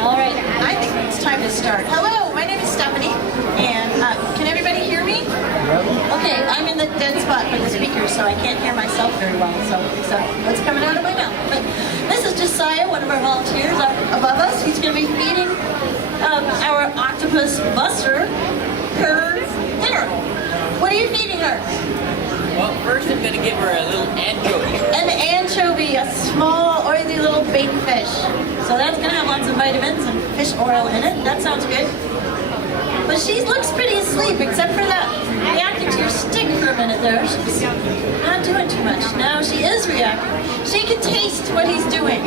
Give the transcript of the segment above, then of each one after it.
All right, I think it's time to start. Hello, my name is Stephanie, and can everybody hear me? Okay, I'm in the dead spot for the speaker, so I can't hear myself very well, so what's coming out of my mouth. But this is Josiah, one of our volunteers up above us. He's going to be feeding our octopus Buster her dinner. What are you feeding her? Well, first I'm going to give her a little anchovy. An anchovy, a small, oily little bait fish. So that's going to have lots of vitamins and fish oil in it. That sounds good. But she looks pretty asleep, except for that reacting to your stick for a minute there. She's not doing too much. Now she is reacting. She can taste what he's doing.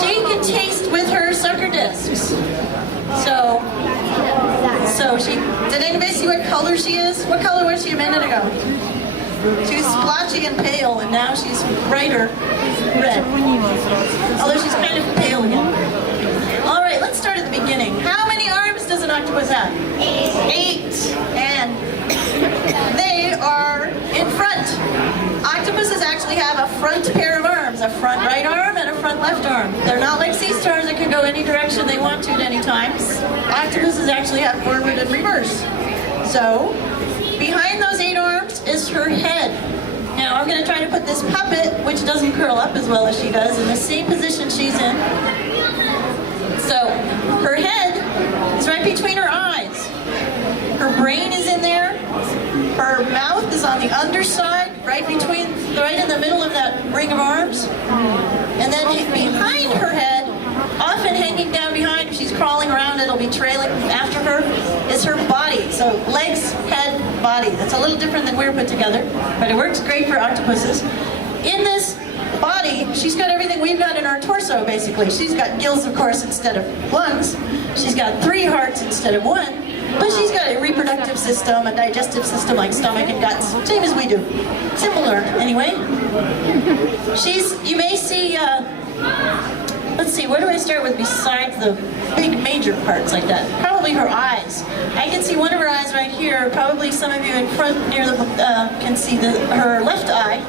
She can taste with her sucker discs. So she, did anybody see what color she is? What color was she a minute ago? She was splotchy and pale, and now she's brighter red. Although she's kind of pale again. All right, let's start at the beginning. How many arms does an octopus have? 8. And they are in front. Octopuses actually have a front pair of arms, a front right arm and a front left arm. They're not like sea stars that can go any direction they want to at any time. Octopuses actually have forward and reverse. So, behind those 8 arms is her head. Now I'm going to try to put this puppet, which doesn't curl up as well as she does, in the same position she's in. So her head is right between her eyes. Her brain is in there. Her mouth is on the underside, right in the middle of that ring of arms. And then behind her head, often hanging down behind, if she's crawling around, it'll be trailing after her, is her body. So legs, head, body. That's a little different than we're put together, but it works great for octopuses. In this body, she's got everything we've got in our torso, basically. She's got gills, of course, instead of lungs. She's got 3 hearts instead of 1. But she's got a reproductive system, a digestive system like stomach and guts, same as we do. Similar, anyway. You may see, let's see, where do I start with besides the big major parts like that? Probably her eyes. I can see one of her eyes right here. Probably some of you in front near the can see her left eye.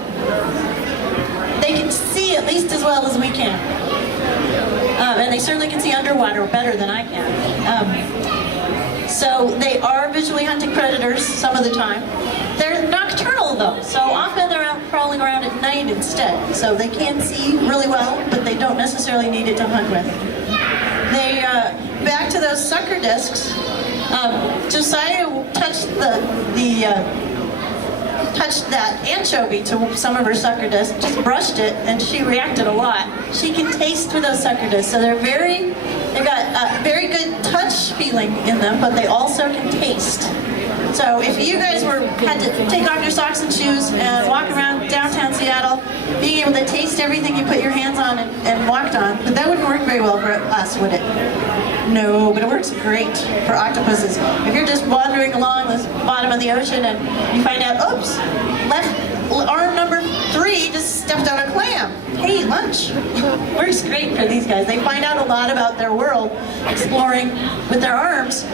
They can see at least as well as we can. And they certainly can see underwater better than I can. So they are visually hunting predators some of the time. They're nocturnal though, so often they're out crawling around at night instead. So they can see really well, but they don't necessarily need it to hunt with. They, back to those sucker discs, Josiah touched touched that anchovy to some of her sucker discs, just brushed it, and she reacted a lot. She can taste with those sucker discs, so they've got a very good touch feeling in them, but they also can taste. So if you guys had to take off your socks and shoes and walk around downtown Seattle, being able to taste everything you put your hands on and walked on, but that wouldn't work very well for us, would it? No, but it works great for octopuses. If you're just wandering along the bottom of the ocean and you find out, oops, left arm number 3 just stepped on a clam. Hey, lunch. Works great for these guys. They find out a lot about their world exploring with their arms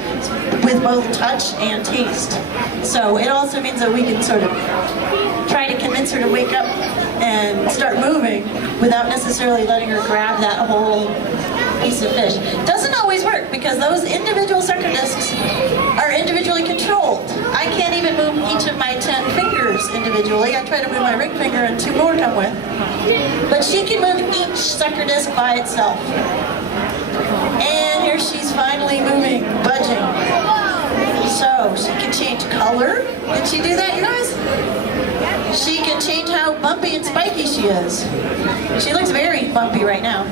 with both touch and taste. So it also means that we can sort of try to convince her to wake up and start moving without necessarily letting her grab that whole piece of fish. Doesn't always work because those individual sucker discs are individually controlled. I can't even move each of my 10 fingers individually. I try to move my ring finger and 2 more come with. But she can move each sucker disc by itself. And here she's finally moving, budging. So she can change color. Can she do that, you guys? She can change how bumpy and spiky she is. She looks very bumpy right now.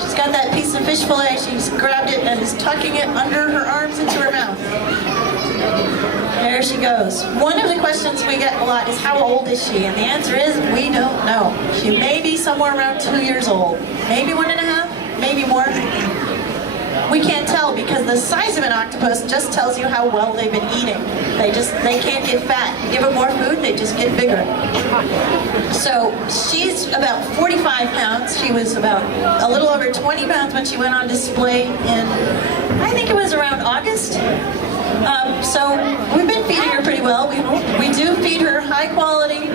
She's got that piece of fish fillet. She's grabbed it and is tucking it under her arms into her mouth. There she goes. One of the questions we get a lot is, how old is she? And the answer is, we don't know. She may be somewhere around 2 years old. Maybe 1.5, maybe more. We can't tell because the size of an octopus just tells you how well they've been eating. They can't get fat. You give them more food, they just get bigger. So she's about 45 pounds. She was about a little over 20 pounds when she went on display in, I think it was around August. So we've been feeding her pretty well. We do feed her high quality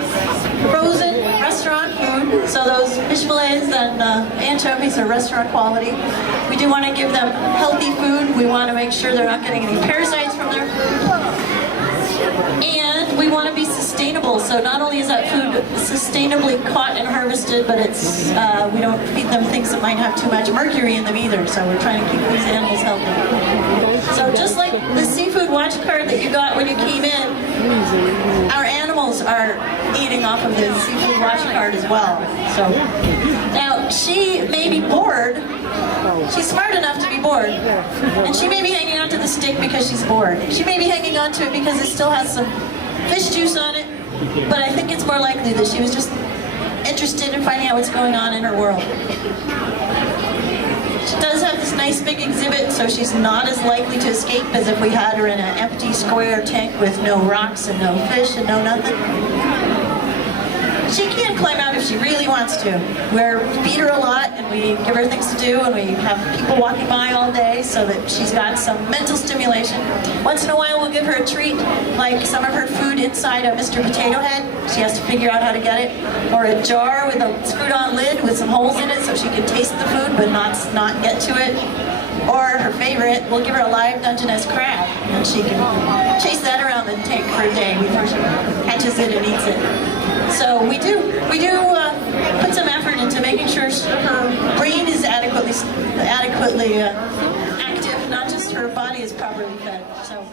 frozen restaurant food. So those fish fillets and anchovies are restaurant quality. We do want to give them healthy food. We want to make sure they're not getting any parasites from their food. And we want to be sustainable. So not only is that food sustainably caught and harvested, but it's we don't feed them things that might have too much mercury in them either. So we're trying to keep these animals healthy. So just like the seafood watch card that you got when you came in, our animals are eating off of the seafood watch card as well. So now she may be bored. She's smart enough to be bored, and she may be hanging onto the stick because she's bored. She may be hanging onto it because it still has some fish juice on it, but I think it's more likely that she was just interested in finding out what's going on in her world. She does have this nice big exhibit, so she's not as likely to escape as if we had her in an empty square tank with no rocks and no fish and no nothing. She can climb out if she really wants to. We feed her a lot and we give her things to do, and we have people walking by all day so that she's got some mental stimulation. Once in a while we'll give her a treat, like some of her food inside a Mr. Potato Head. She has to figure out how to get it. Or a jar with a screwed on lid with some holes in it so she can taste the food but not get to it. Or her favorite, we'll give her a live Dungeness crab, and she can chase that around the tank for a day before she catches it and eats it. So we do put some effort into making sure her brain is adequately active, not just her body is properly fed. So.